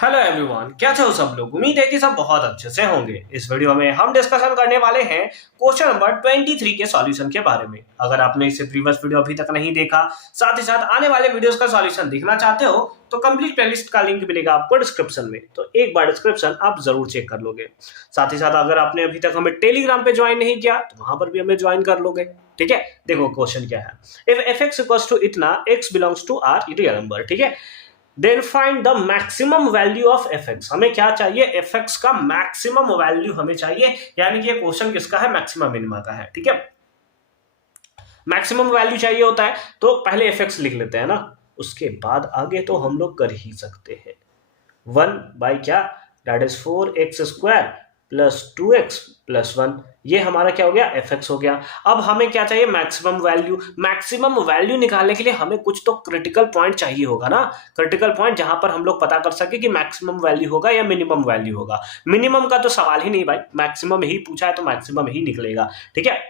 Hello everyone, कैसे हो सब लोग। उम्मीद है कि सब बहुत अच्छे से होंगे। इस वीडियो में हम डिस्कशन करने वाले हैं क्वेश्चन नंबर 23 के सॉल्यूशन के बारे में। अगर आपने इससे प्रीवियस वीडियो अभी तक नहीं देखा, साथ ही साथ आने वाले वीडियोस का सॉल्यूशन देखना चाहते हो तो कंप्लीट प्लेलिस्ट का लिंक मिलेगा आपको डिस्क्रिप्शन में, तो एक बार डिस्क्रिप्शन आप जरूर चेक कर लोगे। साथ ही साथ अगर आपने अभी तक हमें टेलीग्राम पे ज्वाइन नहीं किया तो वहां पर भी हमें ज्वाइन कर लोगे। ठीक है, देखो क्वेश्चन क्या है। If f x equals to इतना x belongs to R real number, ठीक है, then find the maximum value of f x. हमें क्या चाहिए, एफ एक्स का मैक्सिमम वैल्यू हमें चाहिए, यानी कि ये क्वेश्चन किसका है, मैक्सिमम मिनिमा का है। ठीक है, मैक्सिमम वैल्यू चाहिए होता है तो पहले एफ एक्स लिख लेते हैं ना, उसके बाद आगे तो हम लोग कर ही सकते हैं। 1 क्या, that is 4x² plus 2x plus 1, ये हमारा क्या हो गया, एफ एक्स हो गया। अब हमें क्या चाहिए, मैक्सिमम वैल्यू। मैक्सिमम वैल्यू निकालने के लिए हमें कुछ तो क्रिटिकल पॉइंट चाहिए होगा ना, क्रिटिकल पॉइंट जहां पर हम लोग पता कर सके कि मैक्सिमम वैल्यू होगा या मिनिमम वैल्यू होगा। मिनिमम का तो सवाल ही नहीं भाई, मैक्सिमम ही पूछा है तो मैक्सिमम ही निकलेगा। ठीक है,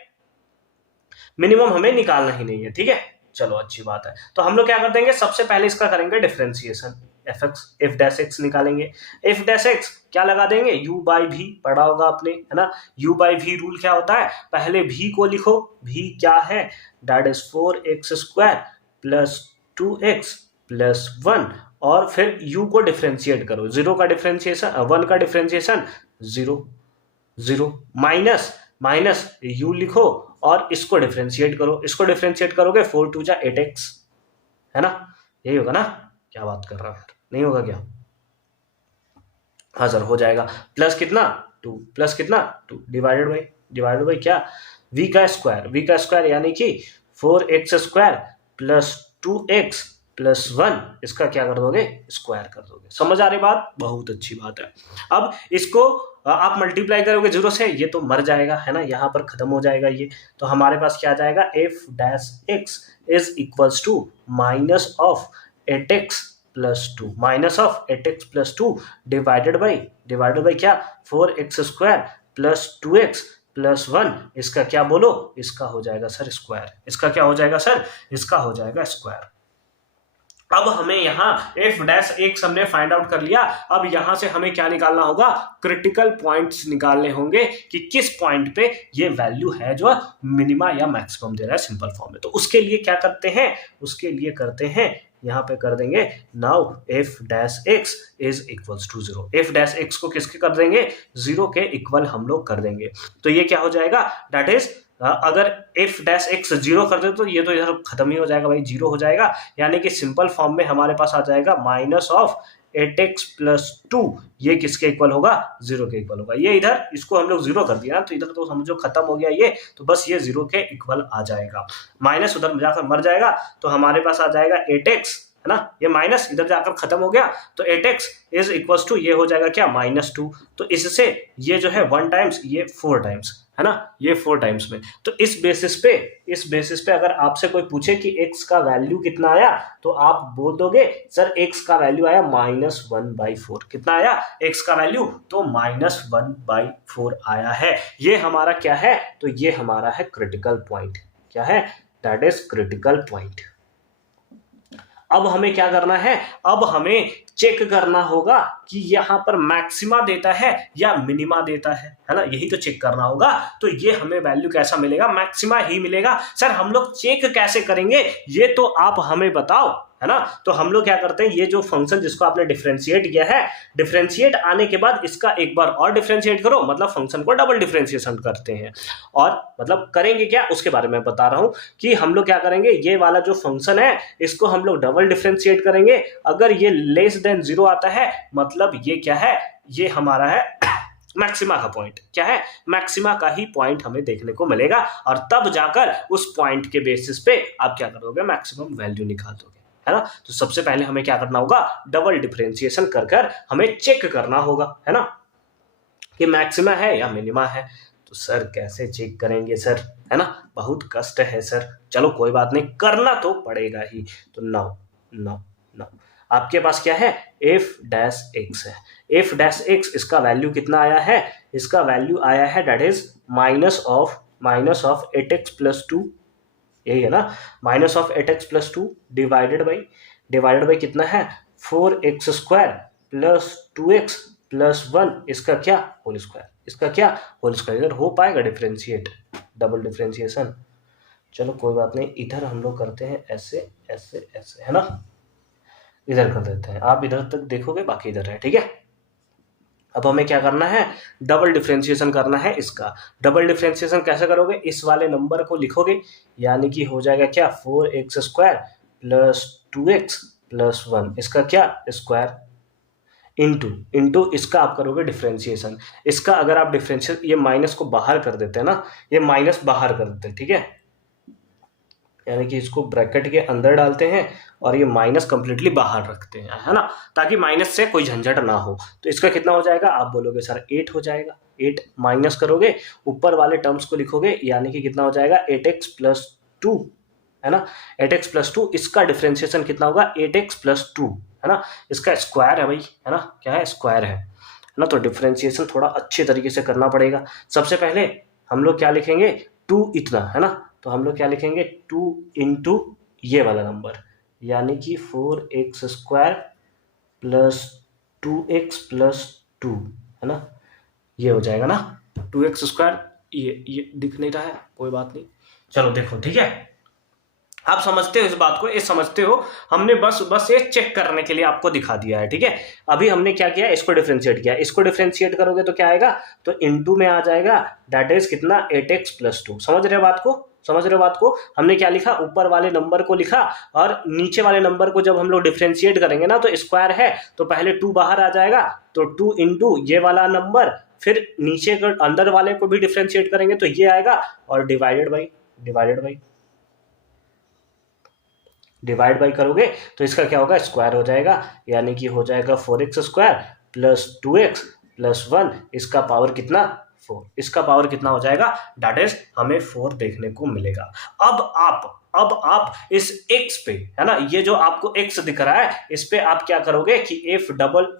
मिनिमम हमें निकालना ही नहीं है। ठीक है, चलो अच्छी बात है। तो हम लोग क्या कर देंगे, सबसे पहले इसका करेंगे differentiation. F x, F dash x निकालेंगे। एफ डैश एक्स क्या लगा देंगे, यू बाई भी, पढ़ा होगा आपने, है ना। यू बाई भी रूल क्या होता है, पहले भी को लिखो, भी क्या है, that is 4x² plus 2x plus 1, और फिर u को डिफरेंशिएट करो। 0 का डिफरेंशिएशन, 1 का डिफरेंशिएशन 0, 0 माइनस माइनस u लिखो और इसको डिफरेंशिएट करो। इसको डिफरेंशिएट करोगे 4 2 जा 8x, है ना, यही होगा ना। क्या बात कर रहा हूं यार, नहीं होगा क्या, हाँ सर हो जाएगा। प्लस कितना 2, प्लस कितना 2 डिवाइडेड बाई क्या, v का स्क्वायर यानी कि 4x² प्लस 2x प्लस 1, इसका क्या कर दोगे, स्क्वायर कर दोगे। समझ आ रही बात, बहुत अच्छी बात है। अब इसको आप मल्टीप्लाई करोगे 0 से, ये तो मर जाएगा, है ना, यहाँ पर खत्म हो जाएगा ये। तो हमारे पास क्या आ जाएगा, F dash X is equals to minus of 8x plus 2, minus of 8x plus 2 divided by क्या, 4x² प्लस 2x प्लस 1, इसका क्या बोलो, इसका हो जाएगा सर स्क्वायर। इसका क्या हो जाएगा सर, इसका हो जाएगा स्क्वायर। अब हमें यहाँ एफ डैश एक्स हमने फाइंड आउट कर लिया। अब यहां से हमें क्या निकालना होगा, क्रिटिकल पॉइंट्स निकालने होंगे कि किस पॉइंट पे ये वैल्यू है जो मिनिमा या मैक्सिमम दे रहा है सिंपल फॉर्म में। तो उसके लिए क्या करते हैं, उसके लिए करते हैं, यहाँ पे कर देंगे now F dash X is equals to 0। F dash X को किसके कर देंगे, 0 के इक्वल हम लोग कर देंगे। तो ये क्या हो जाएगा, दैट इज अगर एफ डैश एक्स 0 कर दे तो ये तो इधर खत्म ही हो जाएगा भाई, 0 हो जाएगा। यानी कि सिंपल फॉर्म में हमारे पास आ जाएगा माइनस ऑफ 8x प्लस 2, ये किसके इक्वल होगा, 0 के इक्वल होगा। ये इधर इसको हम लोग 0 कर दिया ना, तो इधर तो समझो खत्म हो गया ये, तो बस ये 0 के इक्वल आ जाएगा। माइनस उधर जाकर मर जाएगा, तो हमारे पास आ जाएगा 8x, है ना, ये माइनस इधर जाकर खत्म हो गया, तो 8x इज इक्वल टू ये हो जाएगा क्या, -2। तो इससे ये जो है 1 टाइम्स, ये 4 टाइम्स, है ना, ये 4 टाइम्स में। तो इस बेसिस पे अगर आपसे कोई पूछे कि x का वैल्यू कितना आया, तो आप बोल दोगे सर x का वैल्यू आया -1/4। कितना आया x का वैल्यू, तो -1/4 आया है। ये हमारा क्या है, तो ये हमारा है क्रिटिकल पॉइंट। क्या है, दैट इज क्रिटिकल पॉइंट। अब हमें क्या करना है, अब हमें चेक करना होगा कि यहां पर मैक्सिमा देता है या मिनिमा देता है ना, यही तो चेक करना होगा। तो ये हमें वैल्यू कैसा मिलेगा, मैक्सिमा ही मिलेगा। सर हम लोग चेक कैसे करेंगे, ये तो आप हमें बताओ, है ना। तो हम लोग क्या करते हैं, ये जो फंक्शन जिसको आपने डिफरेंशिएट किया है, डिफरेंशिएट आने के बाद इसका एक बार और डिफरेंशिएट करो, मतलब फंक्शन को डबल डिफरेंशिएशन करते हैं। और मतलब करेंगे क्या, उसके बारे में बता रहा हूं कि हम लोग क्या करेंगे, ये वाला जो फंक्शन है इसको हम लोग डबल डिफरेंशिएट करेंगे। अगर ये लेस देन 0 आता है, मतलब ये क्या है, ये हमारा है मैक्सिमा का पॉइंट। क्या है, मैक्सिमा का ही पॉइंट हमें देखने को मिलेगा, और तब जाकर उस पॉइंट के बेसिस पे आप क्या करोगे, मैक्सिमम वैल्यू निकाल दोगे, है ना। तो सबसे पहले हमें क्या करना होगा, डबल डिफरेंशिएशन कर कर हमें चेक करना होगा, है ना, कि मैक्सिमा है या मिनिमा है। तो सर कैसे चेक करेंगे सर, है ना, बहुत कष्ट है सर। चलो कोई बात नहीं, करना तो पड़ेगा ही। तो नाउ नाउ नाउ आपके पास क्या है, एफ डैश एक्स है। एफ डैश एक्स, इसका वैल्यू कितना आया है, इसका वैल्यू आया है that is minus of 8x plus 2, यही है ना, -8x प्लस 2 डिवाइडेड बाई कितना है, 4x² प्लस 2x प्लस 1 इसका क्या होल स्क्वायर, इसका क्या होल स्क्वायर। इधर हो पाएगा डिफ्रेंशिएट, डबल डिफ्रेंशिएशन। चलो कोई बात नहीं, इधर हम लोग करते हैं ऐसे ऐसे ऐसे, है ना, इधर कर देते हैं। आप इधर तक देखोगे, बाकी इधर है, ठीक है। अब हमें क्या करना है, डबल डिफ्रेंशिएशन करना है इसका। डबल डिफ्रेंशिएशन कैसे करोगे, इस वाले नंबर को लिखोगे, यानी कि हो जाएगा क्या 4x² प्लस 2x प्लस 1 इसका क्या स्क्वायर, इंटू इसका आप करोगे डिफ्रेंशिएशन। इसका अगर आप डिफ्रेंशिएशन, ये माइनस को बाहर कर देते हैं ना, ये माइनस बाहर कर देते हैं, ठीक है, यानी कि इसको ब्रैकेट के अंदर डालते हैं और ये माइनस कंप्लीटली बाहर रखते हैं, है ना, ताकि माइनस से कोई झंझट ना हो। तो इसका कितना हो जाएगा, आप बोलोगे सर 8 हो जाएगा। 8 माइनस करोगे, ऊपर वाले टर्म्स को लिखोगे, यानी कि कितना हो जाएगा 8x प्लस 2, है ना, 8x प्लस 2। इसका डिफ्रेंशिएशन कितना होगा 8x प्लस 2, है ना, इसका स्क्वायर है भाई, है ना, क्या है स्क्वायर है ना। तो डिफ्रेंशिएशन थोड़ा अच्छे तरीके से करना पड़ेगा। सबसे पहले हम लोग क्या लिखेंगे, 2 इतना, है ना, तो हम लोग क्या लिखेंगे 2 इंटू ये वाला नंबर, यानी कि 4x² प्लस 2x प्लस 2, है ना, ये हो जाएगा ना 2x²। ये दिख नहीं रहा है, कोई बात नहीं, चलो देखो, ठीक है, आप समझते हो इस बात को, ये समझते हो, हमने बस ये चेक करने के लिए आपको दिखा दिया है, ठीक है। अभी हमने क्या किया, इसको डिफरेंशिएट किया। इसको डिफरेंशिएट करोगे तो क्या आएगा, तो इनटू में आ जाएगा, दैट इज कितना 8x प्लस 2। समझ रहे हो बात को, समझ रहे हो बात को। हमने क्या लिखा, ऊपर वाले नंबर को लिखा, और नीचे वाले नंबर को जब हम लोग डिफरेंशिएट करेंगे ना, तो स्क्वायर है तो पहले 2 बाहर आ जाएगा, तो 2 इंटू ये वाला नंबर, फिर नीचे अंदर वाले को भी डिफरेंशिएट करेंगे तो ये आएगा, और डिवाइडेड बाई करोगे तो इसका क्या होगा, स्क्वायर हो जाएगा, यानी कि हो जाएगा 4x² प्लस 2x प्लस 1, इसका पावर कितना 4, इसका पावर कितना हो जाएगा, दैट इज हमें 4 देखने को मिलेगा। अब आप इस x पे, है ना, ये जो आपको x दिख रहा है, इस पे आप क्या करोगे कि f डबल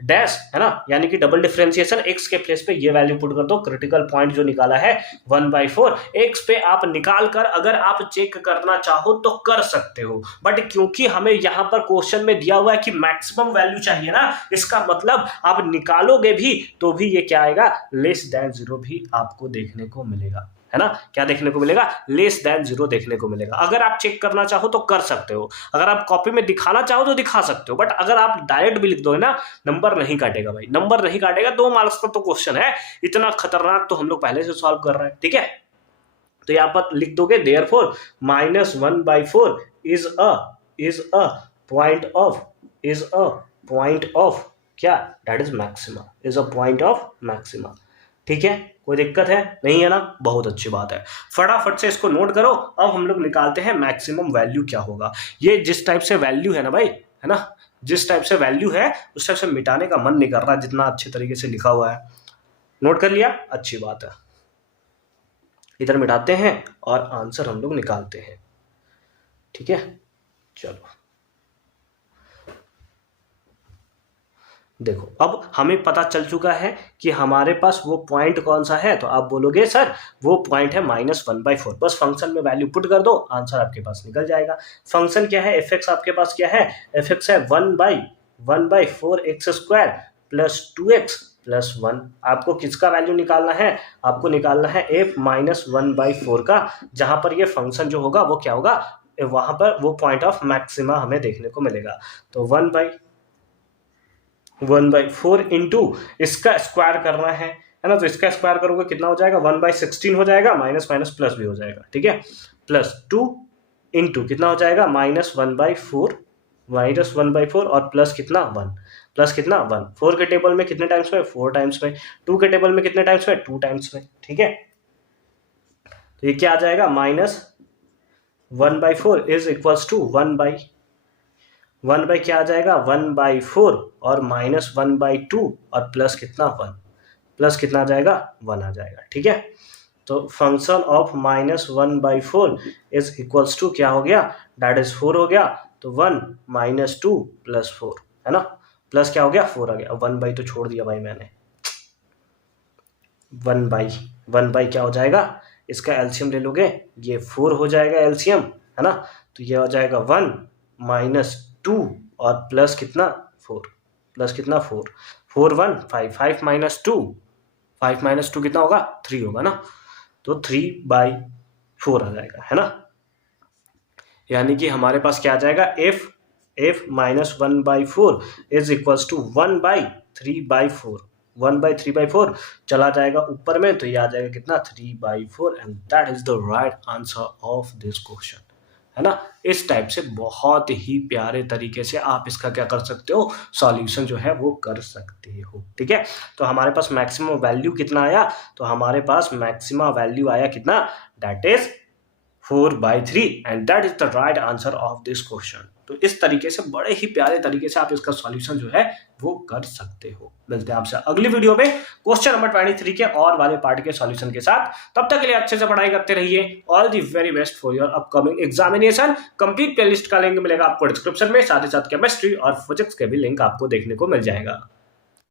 डैश, है ना, यानी कि डबल डिफरेंशिएशन, x के प्लेस पे ये वैल्यू पुट कर दो। क्रिटिकल पॉइंट जो निकाला है 1/4, x पे आप निकाल कर अगर आप चेक करना चाहो तो कर सकते हो, बट क्योंकि हमें यहाँ पर क्वेश्चन में दिया हुआ है कि मैक्सिमम वैल्यू चाहिए ना, इसका मतलब आप निकालोगे भी तो भी ये क्या आएगा, लेस देन 0 भी आपको देखने को मिलेगा, है ना, क्या देखने को मिलेगा, लेस देन 0 देखने को मिलेगा। अगर आप चेक करना चाहो तो कर सकते हो, अगर आप कॉपी में दिखाना चाहो तो दिखा सकते हो, बट अगर आप डायरेक्ट भी लिख दोगे ना, नंबर नहीं काटेगा भाई, नंबर नहीं काटेगा। 2 मार्क्स का तो क्वेश्चन है, इतना खतरनाक तो हम लोग पहले से सॉल्व कर रहे हैं, ठीक है। तो यहाँ पर लिख दोगे therefore -1/4 is a point of क्या, that is maxima, is a point of maxima, ठीक है। कोई दिक्कत है नहीं है ना, बहुत अच्छी बात है। फटाफट से इसको नोट करो। अब हम लोग निकालते हैं मैक्सिमम वैल्यू क्या होगा। ये जिस टाइप से वैल्यू है ना भाई, है ना, जिस टाइप से वैल्यू है उस टाइप से मिटाने का मन नहीं कर रहा, जितना अच्छे तरीके से लिखा हुआ है। नोट कर लिया, अच्छी बात है। इधर मिटाते हैं और आंसर हम लोग निकालते हैं, ठीक है। चलो देखो, अब हमें पता चल चुका है कि हमारे पास वो पॉइंट कौन सा है, तो आप बोलोगे सर वो पॉइंट है -1/4। बस फंक्शन में वैल्यू पुट कर दो, आंसर आपके पास निकल जाएगा। फंक्शन क्या है, fx आपके पास क्या है, fx है 1/4x² प्लस 2x प्लस 1। आपको किसका वैल्यू निकालना है, आपको निकालना है f -1/4 का, जहां पर ये फंक्शन जो होगा वो क्या होगा, वहां पर वो पॉइंट ऑफ मैक्सिमा हमें देखने को मिलेगा। तो 1/4 इंटू इसका स्क्वायर करना है ना, तो इसका स्क्वायर करोगे कितना हो जाएगा, 1/16 हो जाएगा, माइनस माइनस प्लस भी हो जाएगा, ठीक है, प्लस 2 इंटू कितना हो जाएगा -1/4 और प्लस कितना 1, प्लस कितना 1। 4 के टेबल में कितने टाइम्स में, 4 टाइम्स में। 2 के टेबल में कितने टाइम्स में, 2 टाइम्स में, ठीक है। तो ये क्या आ जाएगा, -1/4 इज इक्वल्स टू 1 बाई क्या आ जाएगा, 1/4 और -1/2 और प्लस कितना 1, प्लस कितना आ जाएगा 1 आ जाएगा, ठीक है। तो function of -1/4 is equals to क्या हो गया, दैट इज 4 हो गया। तो 1 - 2 + 4, है ना, प्लस क्या हो गया 4 आ गया। 1 बाई तो छोड़ दिया भाई मैंने, 1 बाई क्या हो जाएगा, इसका एलसीएम ले लोगे, ये 4 हो जाएगा एलसीएम, है ना, तो ये हो जाएगा 1 - 2 और प्लस कितना 4, प्लस कितना 4, 4 1 5, 5 माइनस 2, 5 माइनस 2 कितना होगा 3 होगा ना, तो 3/4 आ जाएगा, है ना। यानी कि हमारे पास क्या आ जाएगा, f minus 1/4 is equals to 1/3/4, 1/3/4 चला जाएगा ऊपर में, तो ये आ जाएगा कितना 3/4, and that is the right answer of this question, है ना। इस टाइप से बहुत ही प्यारे तरीके से आप इसका क्या कर सकते हो, सॉल्यूशन जो है वो कर सकते हो, ठीक है। तो हमारे पास मैक्सिमम वैल्यू कितना आया, तो हमारे पास मैक्सिमम वैल्यू आया कितना, that is 4/3, and that is the right answer of this question. तो इस तरीके से बड़े ही प्यारे तरीके से आप इसका सॉल्यूशन जो है वो कर सकते हो। मिलते हैं आपसे अगली वीडियो में क्वेश्चन नंबर 23 के और वाले पार्ट के सॉल्यूशन के साथ। तब तक के लिए अच्छे से पढ़ाई करते रहिए। All the very best for your upcoming examination. Complete playlist का लिंक मिलेगा आपको डिस्क्रिप्शन में, साथ ही साथ केमिस्ट्री और फिजिक्स के भी लिंक आपको देखने को मिल जाएगा।